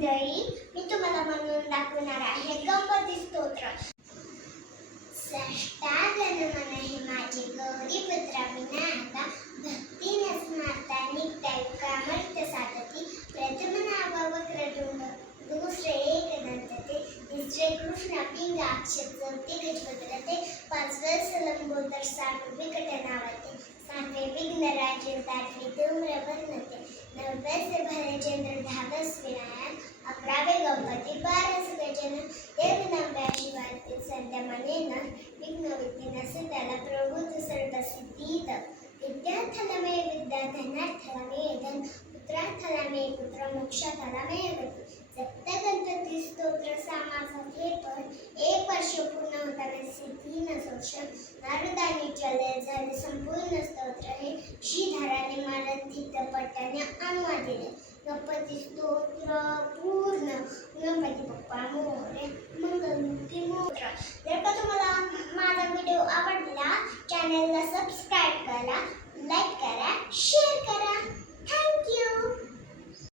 मंडळी, मी तुम्हाला म्हणून दाखवणार आहे गणपती स्तोत्र। सष्टा गणमन हे माझे गौरीपुत्रा विनायका, भक्तीने स्मरता नित्य साधती। प्रथम नाव वक्रतुंड, दुसरे एकदंत, तिसरे कृष्ण पिंगाक्ष, चौथे गजबदलते, पाचवे सलंबोदर, सातवे विकट नावते, सातवे विघ्नराजे दात्री धूम्र वर्णते, नववे भरचंद्र धावस विनायक, अकरावे गणपती, बारस गजानन, देव नवव्या शिवाय संध्या मनेन विघ्न विघ्न त्याला प्रभू सर्वसिद्धीत। विद्यार्थ्याला मे विद्या, धनार्थ्याला मे धन, पुत्रार्थाला मे पुत्र, मोक्षार्थाला मे गती। सप्त गणपती स्तोत्र सामाचा हे पण 1 वर्ष पूर्ण होताना सिद्धी नसोशन नारदानी चले झाले संपूर्ण स्तोत्र हे श्रीधराने मराठीत पट्ट्याने अनुवादिले। गणपती स्तोत्र पूर्ण। गणपती बाप्पा मोरया, मंगलमूर्ती मोरया। जर का तुम्हाला माझा व्हिडिओ आवडला, चॅनलला सबस्क्राईब